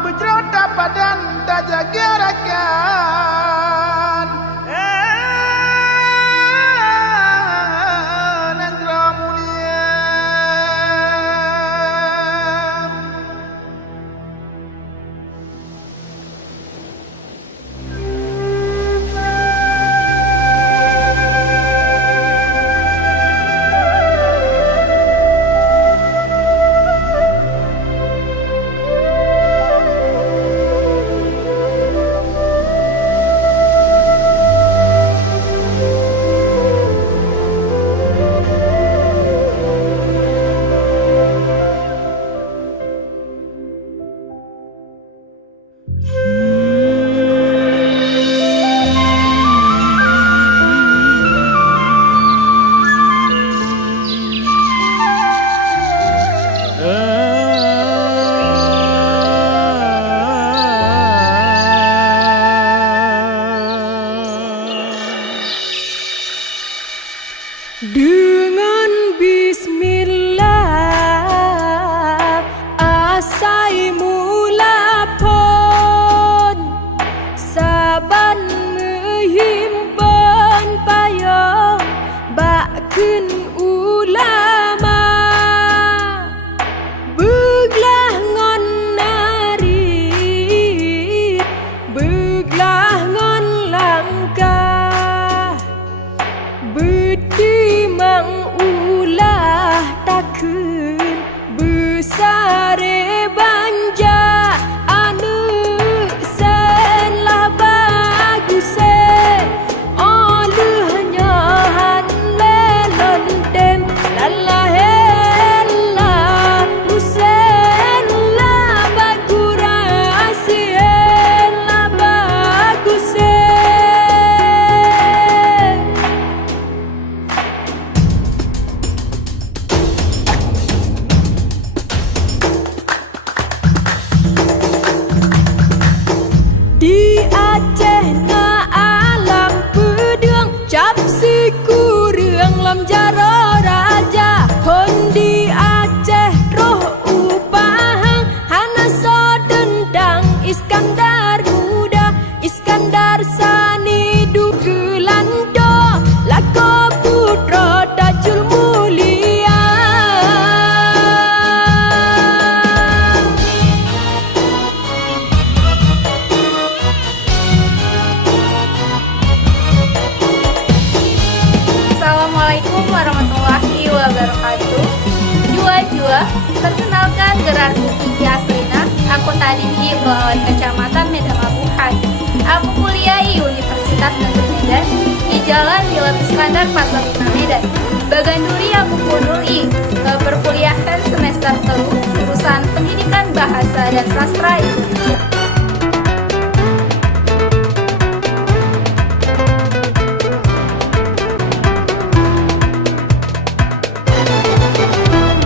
berjeroda badan dan jaga rakan. Negara mulia. Dengan bismillah asai mula pon saban menghimpun payung bakun ulama beglah ngon nari beglah ngon langkah budi mengulah takun besare banja anu sen lah bagus olehnya han lelon dem lalahela usen lah bagurasi lah bagus. Di Aceh na alam pedang cap si kurang lam jaro raja hon di Aceh roh upahang hana so dendang Iskandar muda Iskandar sani dugelando lako putra Tajul mulia. Assalamualaikum warahmatullahi wabarakatuh. Jua-jua, perkenalkan gerarku Kiki Aslina. Aku tadi di Pegawai Kecamatan Medan Labuhan. Aku kuliah di Universitas Negeri Medan di Jalan Wilam Iskandar Pasar 5 Medan. Baganduri aku kunului perkuliahan semester telu jurusan Pendidikan Bahasa dan Sastra Indonesia.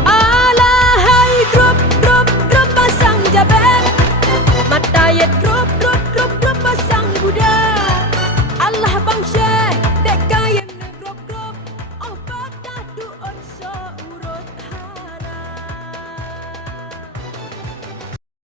Alahai grup pasang jabet matayet